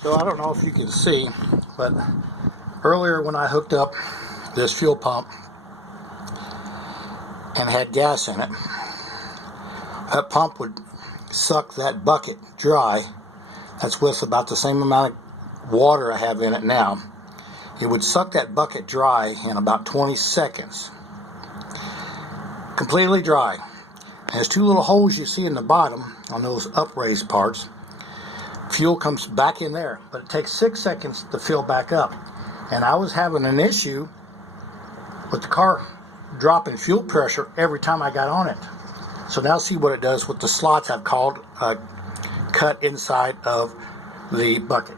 So I don't know if you can see, but earlier when I hooked up this fuel pump and had gas in it, that pump would suck that bucket dry. That's with about the same amount of water I have in it now. It would suck that bucket dry in about 20 seconds. Completely dry. There's two little holes you see in the bottom on those upraised parts. Fuel comes back in there, but it takes 6 seconds to fill back up. And I was having an issue with the car dropping fuel pressure every time I got on it. So now see what it does with the slots I've cut inside of the bucket.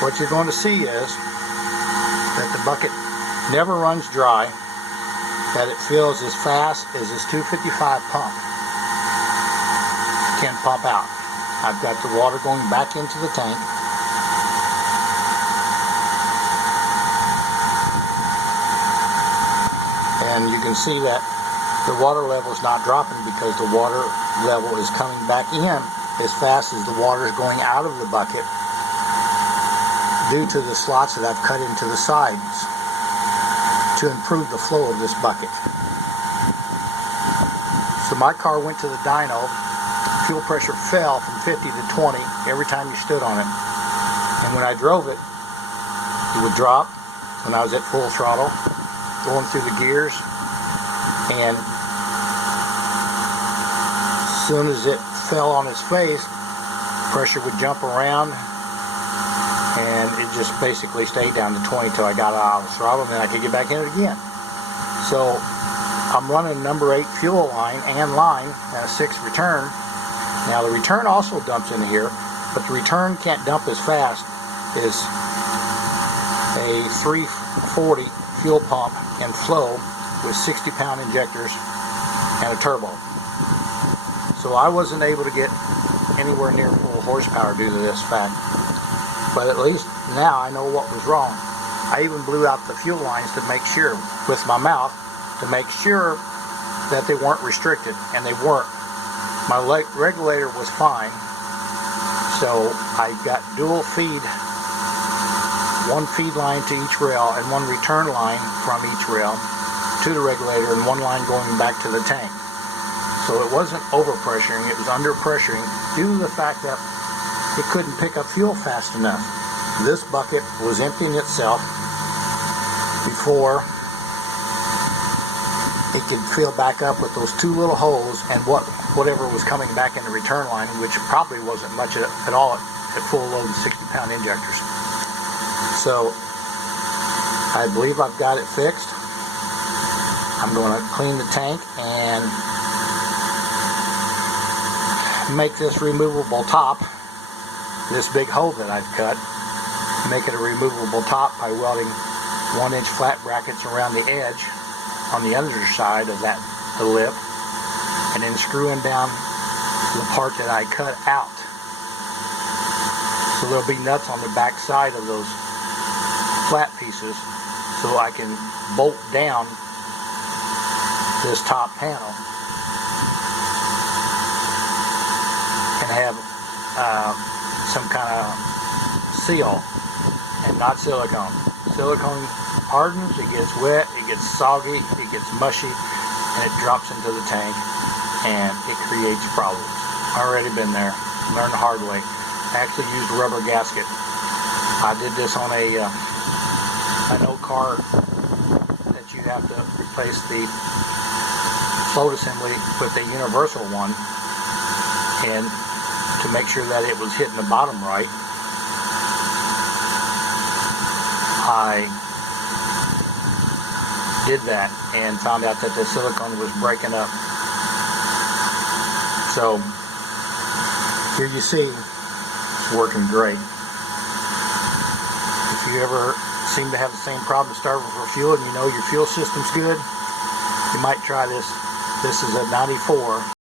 What you're going to see is that the bucket never runs dry, that it fills as fast as this 255 pump can pump out. I've got the water going back into the tank. And you can see that the water level is not dropping because the water level is coming back in as fast as the water is going out of the bucket due to the slots that I've cut into the sides to improve the flow of this bucket. So my car went to the dyno. Fuel pressure fell from 50 to 20 every time you stood on it. And when I drove it, it would drop when I was at full throttle, going through the gears, and as soon as it fell on its face, pressure would jump around, and it just basically stayed down to 20 till I got out of the throttle, and then I could get back in it again. So I'm running number 8 fuel line and line and a 6 return. Now the return also dumps into here, but the return can't dump as fast as a 340 fuel pump and flow with 60-pound injectors and a turbo. So I wasn't able to get anywhere near full horsepower due to this fact. But at least now I know what was wrong. I even blew out the fuel lines to make sure, with my mouth, to make sure that they weren't restricted, and they weren't. My regulator was fine, so I got dual feed, one feed line to each rail and one return line from each rail to the regulator, and one line going back to the tank. So it wasn't overpressuring, it was underpressuring due to the fact that it couldn't pick up fuel fast enough. This bucket was emptying itself before it could fill back up with those two little holes and whatever was coming back in the return line, which probably wasn't much at all at full load 60-pound injectors. So I believe I've got it fixed. I'm going to clean the tank and make this removable top, this big hole that I've cut, make it a removable top by welding 1-inch flat brackets around the edge on the underside of the lip, and then screwing down the part that I cut out. So there'll be nuts on the back side of those flat pieces so I can bolt down this top panel and have some kind of seal and not silicone. Silicone hardens, it gets wet, it gets soggy, it gets mushy, and it drops into the tank and it creates problems. Already been there, learned the hard way. I actually used a rubber gasket. I did this on an old car that you have to replace the float assembly with a universal one, and to make sure that it was hitting the bottom right, I did that and found out that the silicone was breaking up. So here you see it's working great. If you ever seem to have the same problem starving for fuel and you know your fuel system's good, you might try this. This is a 94